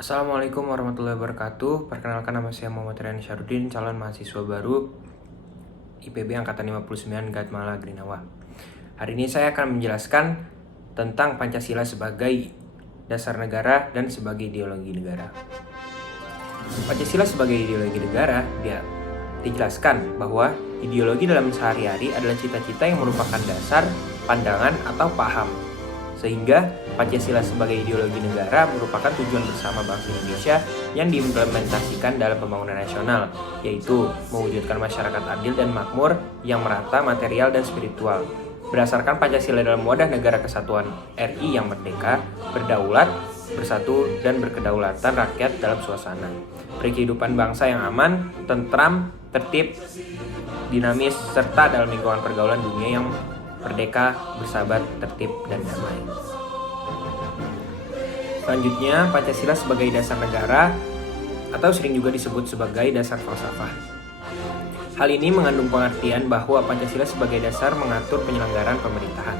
Assalamualaikum warahmatullahi wabarakatuh. Perkenalkan, nama saya Muhammad Rian Syarudin, calon mahasiswa baru IPB Angkatan 59 Gatmala Grinawa. Hari ini saya akan menjelaskan tentang Pancasila sebagai dasar negara dan sebagai ideologi negara. Pancasila sebagai ideologi negara dijelaskan bahwa ideologi dalam sehari-hari adalah cita-cita yang merupakan dasar, pandangan, atau paham. Sehingga Pancasila sebagai ideologi negara merupakan tujuan bersama bangsa Indonesia yang diimplementasikan dalam pembangunan nasional, yaitu mewujudkan masyarakat adil dan makmur yang merata material dan spiritual. Berdasarkan Pancasila dalam wadah negara kesatuan RI yang merdeka, berdaulat, bersatu, dan berkedaulatan rakyat dalam suasana kehidupan bangsa yang aman, tentram, tertib, dinamis, serta dalam lingkungan pergaulan dunia yang merdeka, bersahabat, tertib, dan damai. Selanjutnya, Pancasila sebagai dasar negara atau sering juga disebut sebagai dasar falsafah. Hal ini mengandung pengertian bahwa Pancasila sebagai dasar mengatur penyelenggaraan pemerintahan.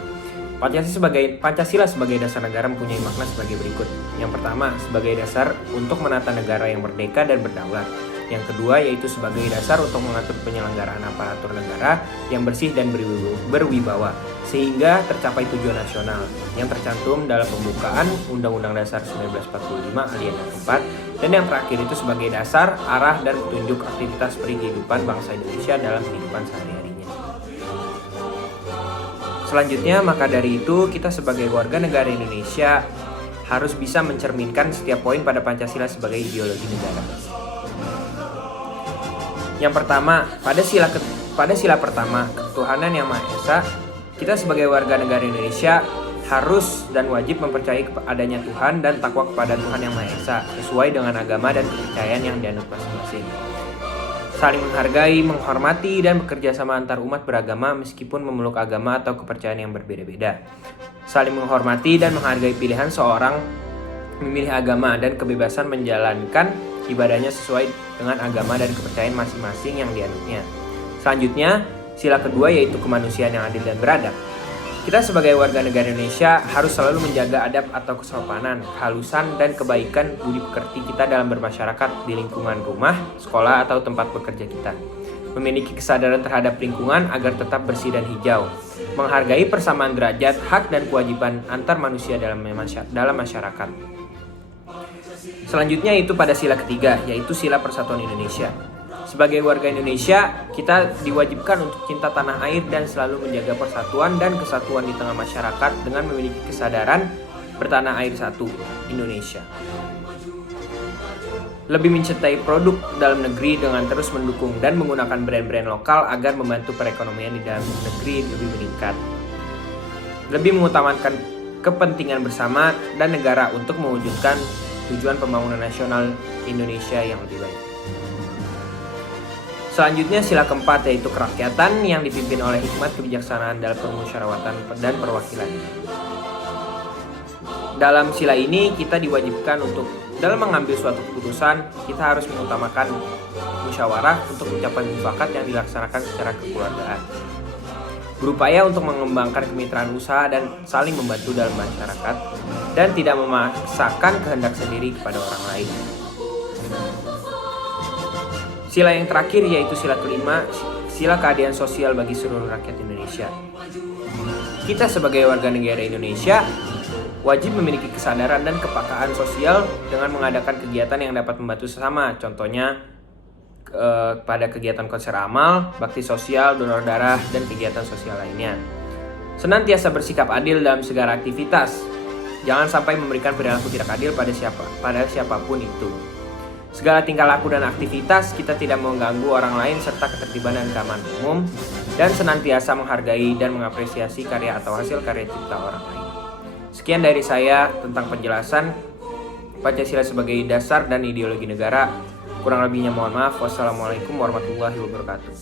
Pancasila sebagai dasar negara mempunyai makna sebagai berikut. Yang pertama, sebagai dasar untuk menata negara yang merdeka dan berdaulat. Yang kedua, yaitu sebagai dasar untuk mengatur penyelenggaraan aparatur negara yang bersih dan berwibawa, sehingga tercapai tujuan nasional yang tercantum dalam pembukaan Undang-Undang Dasar 1945 Alinea 4, dan yang terakhir itu sebagai dasar, arah, dan petunjuk aktivitas kehidupan bangsa Indonesia dalam kehidupan sehari-harinya. Selanjutnya, maka dari itu kita sebagai warga negara Indonesia harus bisa mencerminkan setiap poin pada Pancasila sebagai ideologi negara. Yang pertama, pada sila pertama, ketuhanan yang Maha Esa, kita sebagai warga negara Indonesia harus dan wajib mempercayai adanya Tuhan dan takwa kepada Tuhan yang Maha Esa sesuai dengan agama dan kepercayaan yang dianut masing-masing. Saling menghargai, menghormati, dan bekerja sama antar umat beragama meskipun memeluk agama atau kepercayaan yang berbeda-beda. Saling menghormati dan menghargai pilihan seorang memilih agama dan kebebasan menjalankan ibadahnya sesuai dengan agama dan kepercayaan masing-masing yang dianutnya. Selanjutnya, sila kedua yaitu kemanusiaan yang adil dan beradab. Kita sebagai warga negara Indonesia harus selalu menjaga adab atau kesopanan, kehalusan, dan kebaikan budi pekerti kita dalam bermasyarakat di lingkungan rumah, sekolah, atau tempat bekerja kita. Memiliki kesadaran terhadap lingkungan agar tetap bersih dan hijau. Menghargai persamaan derajat, hak, dan kewajiban antar manusia dalam masyarakat. Selanjutnya itu pada sila ketiga, yaitu sila persatuan Indonesia. Sebagai warga Indonesia, kita diwajibkan untuk cinta tanah air dan selalu menjaga persatuan dan kesatuan di tengah masyarakat dengan memiliki kesadaran bertanah air satu, Indonesia. Lebih mencintai produk dalam negeri dengan terus mendukung dan menggunakan brand-brand lokal agar membantu perekonomian di dalam negeri lebih meningkat. Lebih mengutamakan kepentingan bersama dan negara untuk mewujudkan tujuan pembangunan nasional Indonesia yang lebih baik. Selanjutnya sila keempat yaitu kerakyatan yang dipimpin oleh hikmat kebijaksanaan dalam permusyawaratan dan perwakilan. Dalam sila ini kita diwajibkan untuk dalam mengambil suatu keputusan kita harus mengutamakan musyawarah untuk mencapai mufakat yang dilaksanakan secara kekeluargaan. Berupaya untuk mengembangkan kemitraan usaha dan saling membantu dalam masyarakat dan tidak memaksakan kehendak sendiri kepada orang lain. Sila yang terakhir yaitu sila kelima, sila keadilan sosial bagi seluruh rakyat Indonesia. Kita sebagai warga negara Indonesia wajib memiliki kesadaran dan kepekaan sosial dengan mengadakan kegiatan yang dapat membantu sesama. Contohnya pada kegiatan konser amal, bakti sosial, donor darah, dan kegiatan sosial lainnya. Senantiasa bersikap adil dalam segala aktivitas. Jangan sampai memberikan perilaku tidak adil pada siapapun itu. Segala tingkah laku dan aktivitas kita tidak mengganggu orang lain serta ketertiban dan keamanan umum, dan senantiasa menghargai dan mengapresiasi karya atau hasil karya cipta orang lain. Sekian dari saya tentang penjelasan Pancasila sebagai dasar dan ideologi negara. Kurang lebihnya mohon maaf. Wassalamualaikum warahmatullahi wabarakatuh.